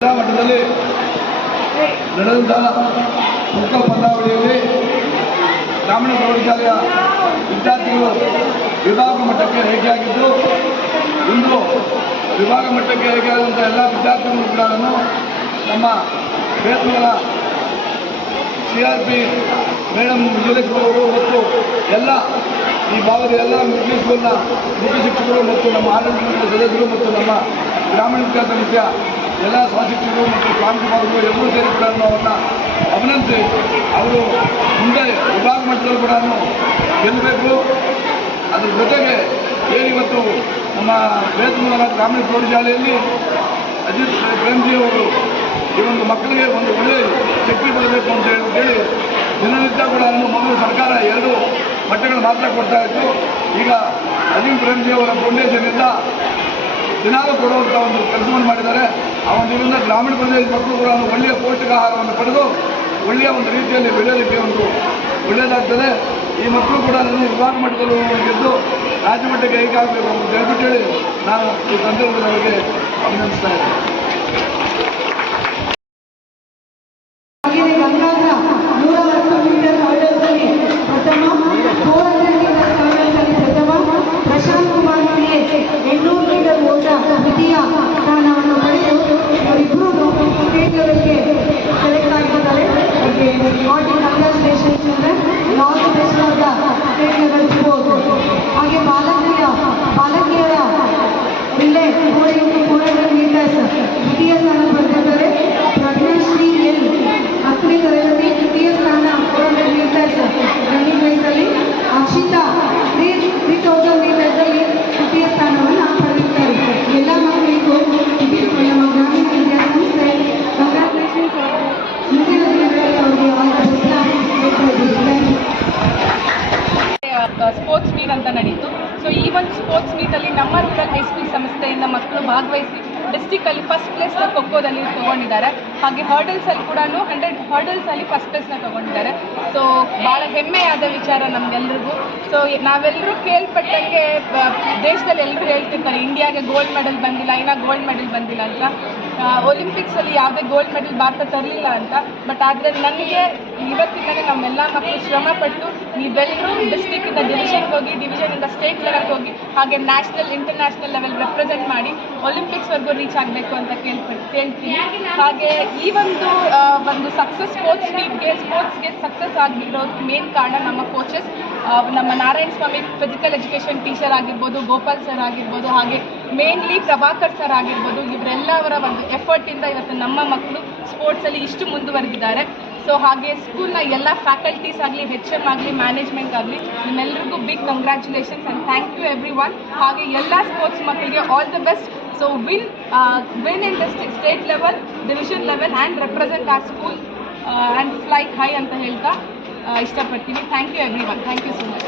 ಜಿಲ್ಲಾ ಮಟ್ಟದಲ್ಲಿ ನಡೆದಂತಹ ಮುಖ್ಯ ಪಂದ್ಯಾವಳಿಯಲ್ಲಿ ಗ್ರಾಮೀಣ ಪ್ರೌಢಶಾಲೆಯ ವಿದ್ಯಾರ್ಥಿಗಳು ವಿಭಾಗ ಮಟ್ಟಕ್ಕೆ ಆಯ್ಕೆಯಾಗಿದ್ದು ಇಂದು ವಿಭಾಗ ಮಟ್ಟಕ್ಕೆ ಆಯ್ಕೆಯಾದಂಥ ಎಲ್ಲ ವಿದ್ಯಾರ್ಥಿಗಳು ಕೂಡ ನಮ್ಮ ಕ್ಷೇತ್ರಗಳ C R P madam Vijayalakshmi ಅವರು ಮತ್ತು ಎಲ್ಲ ಈ ಭಾಗದ ಎಲ್ಲ ಮಿಡ್ಲಿ ಸ್ಕೂಲ್ನ ಮುಖ್ಯ ಶಿಕ್ಷಕರು ಮತ್ತು ನಮ್ಮ ಆಡಳಿತ ಸದಸ್ಯರು ಮತ್ತು ನಮ್ಮ ಗ್ರಾಮೀಣ ವಿಕಾಸ ಸಮಿತಿಯ ಎಲ್ಲ ಸಹಶಿಕ್ಷಕರು ಮತ್ತು ಕಾಂಗ್ರೆಸ್ ಎಲ್ಲರೂ ಸೇರಿ ಕೂಡ ಅವರನ್ನು ಅಭಿನಂದಿಸಿ. ಅವರು ಮುಂದೆ ವಿಭಾಗ ಮಟ್ಟದಲ್ಲಿ ಕೂಡ ಗೆಲ್ಲಬೇಕು. ಅದ್ರ ಜೊತೆಗೆ ಏನಿವತ್ತು ನಮ್ಮ ಬೇತಮೂಲ ಗ್ರಾಮೀಣ ಪ್ರೌಢಶಾಲೆಯಲ್ಲಿ ಅಜಿತ್ ಪ್ರೇಮ್ಜಿ ಅವರು ಈ ಒಂದು ಮಕ್ಕಳಿಗೆ ಒಂದು ಒಳ್ಳೆಯ ಶಕ್ತಿ ಬರಬೇಕು ಅಂತ ಹೇಳಿ ದಿನನಿತ್ಯ ಕೂಡ ಮೊದಲು ಸರ್ಕಾರ ಎರಡು ಮಟ್ಟಗಳು ಮಾತ್ರ ಕೊಡ್ತಾ ಇತ್ತು. ಈಗ ಅಜಿತ್ ಪ್ರೇಮ್ಜಿ ಅವರ ಫೌಂಡೇಶನ್ನಿಂದ ದಿನಾಲು ಕೊಡುವಂಥ ಒಂದು ಕೆಲಸವನ್ನು ಮಾಡಿದ್ದಾರೆ. ಆ ಒಂದು ಇದರಿಂದ ಗ್ರಾಮೀಣ ಪ್ರದೇಶದ ಮಕ್ಕಳು ಕೂಡ ಒಂದು ಒಳ್ಳೆಯ ಪೌಷ್ಟಿಕ ಆಹಾರವನ್ನು ಪಡೆದು ಒಳ್ಳೆಯ ಒಂದು ರೀತಿಯಲ್ಲಿ ಬೆಳೆಯಲಿಕ್ಕೆ ಒಂದು ಒಳ್ಳೆಯದಾಗ್ತದೆ. ಈ ಮಕ್ಕಳು ಕೂಡ ನನ್ನ ವಿಭಾಗ ಮಟ್ಟದಲ್ಲಿ ಗೆದ್ದು ರಾಜ್ಯ ಮಟ್ಟಕ್ಕೆ ಹೇಗೆ ಆಗಬೇಕು ಅಂತ ಹೇಳ್ಬಿಟ್ಟು ಹೇಳಿ ನಾನು ಈ ಸಂದರ್ಭದಲ್ಲಿ ಅವರಿಗೆ ಅಭಿನಂದಿಸ್ತಾ ಇದ್ದೇನೆ. ಸ್ಪೋರ್ಟ್ಸ್ ಮೀಟ್ ಅಂತ ನಡೀತು. ಸೊ ಈ ಒಂದು ಸ್ಪೋರ್ಟ್ಸ್ ಮೀಟಲ್ಲಿ ನಮ್ಮ ರೂರಲ್ ಹೈಸ್ಕೂಲ್ ಸಂಸ್ಥೆಯಿಂದ ಮಕ್ಕಳು ಭಾಗವಹಿಸಿ ಡಿಸ್ಟಿಕಲ್ಲಿ ಫಸ್ಟ್ ಪ್ಲೇಸ್ನ ಖೋಖೋದಲ್ಲಿ ತೊಗೊಂಡಿದ್ದಾರೆ. ಹಾಗೆ ಹರ್ಡಲ್ಸಲ್ಲಿ ಕೂಡ ಹಂಡ್ರೆಡ್ ಹರ್ಡಲ್ಸಲ್ಲಿ ಫಸ್ಟ್ ಪ್ಲೇಸ್ನ ತೊಗೊಂಡಿದ್ದಾರೆ. ಸೊ ಭಾಳ ಹೆಮ್ಮೆಯಾದ ವಿಚಾರ ನಮಗೆಲ್ರಿಗೂ. ಸೊ ನಾವೆಲ್ಲರೂ ಕೇಳ್ಪಟ್ಟಂಗೆ ದೇಶದಲ್ಲಿ ಎಲ್ಲರೂ ಹೇಳ್ತಿರ್ತಾರೆ, ಇಂಡಿಯಾಗೆ ಗೋಲ್ಡ್ ಮೆಡಲ್ ಬಂದಿಲ್ಲ, ಇನ್ನೂ ಗೋಲ್ಡ್ ಮೆಡಲ್ ಬಂದಿಲ್ಲ ಅಂತ. ಒಲಿಂಪಿಕ್ಸಲ್ಲಿ ಯಾವುದೇ ಗೋಲ್ಡ್ ಮೆಡಲ್ ಭಾರತ ತರಲಿಲ್ಲ ಅಂತ. ಬಟ್ ಆದರೆ ನನಗೆ ಇವತ್ತಿನ ನಮ್ಮೆಲ್ಲ ಮಕ್ಕಳು ಶ್ರಮಪಟ್ಟು ನೀವೆಲ್ಲರೂ ಡಿಸ್ಟಿಕ್ಕಿಂದ ಡಿವಿಷನ್ಗೆ ಹೋಗಿ ಡಿವಿಷನಿಂದ ಸ್ಟೇಟ್ ಲೆವೆಲ್ಗೆ ಹೋಗಿ, ಹಾಗೆ ನ್ಯಾಷನಲ್ ಇಂಟರ್ನ್ಯಾಷನಲ್ ಲೆವೆಲ್ ರೆಪ್ರೆಸೆಂಟ್ ಮಾಡಿ ಒಲಿಂಪಿಕ್ಸ್ವರೆಗೂ ರೀಚ್ ಆಗಬೇಕು ಅಂತ ಕೇಳ್ತೀನಿ. ಹಾಗೆ ಈ ಒಂದು ಒಂದು ಸಕ್ಸಸ್ ಸ್ಪೋರ್ಟ್ಸ್ ಮೀಟ್ಗೆ ಸ್ಪೋರ್ಟ್ಸ್ಗೆ ಸಕ್ಸಸ್ ಆಗಿರೋದು ಮೇನ್ ಕಾರಣ ನಮ್ಮ ಕೋಚಸ್ ನಮ್ಮ Narayana Swamy physical education teacher ಆಗಿರ್ಬೋದು, ಗೋಪಾಲ್ ಸರ್ ಆಗಿರ್ಬೋದು, ಹಾಗೆ ಮೇನ್ಲಿ ಪ್ರಭಾಕರ್ ಸರ್ ಆಗಿರ್ಬೋದು ಇವರೆಲ್ಲವರ ಒಂದು ಎಫರ್ಟಿಂದ ಇವತ್ತು ನಮ್ಮ ಮಕ್ಕಳು ಸ್ಪೋರ್ಟ್ಸಲ್ಲಿ ಇಷ್ಟು ಮುಂದುವರೆದಿದ್ದಾರೆ. ಸೊ ಹಾಗೆ ಸ್ಕೂಲ್ನ ಎಲ್ಲ ಫ್ಯಾಕಲ್ಟೀಸ್ ಆಗಲಿ ಹೆಚ್ ಎಂ ಆಗಲಿ ಮ್ಯಾನೇಜ್ಮೆಂಟ್ ಆಗಲಿ ನಿಮ್ಮೆಲ್ಲರಿಗೂ big congratulations and thank you everyone ಹಾಗೆ ಎಲ್ಲ ಸ್ಪೋರ್ಟ್ಸ್ ಮಕ್ಕಳಿಗೆ all the best so win win in district state level division level and represent our school and fly high ಅಂತ ಹೇಳ್ತಾ ಆ, ಇಷ್ಟಪಡ್ತೀನಿ. Thank you everyone thank you so much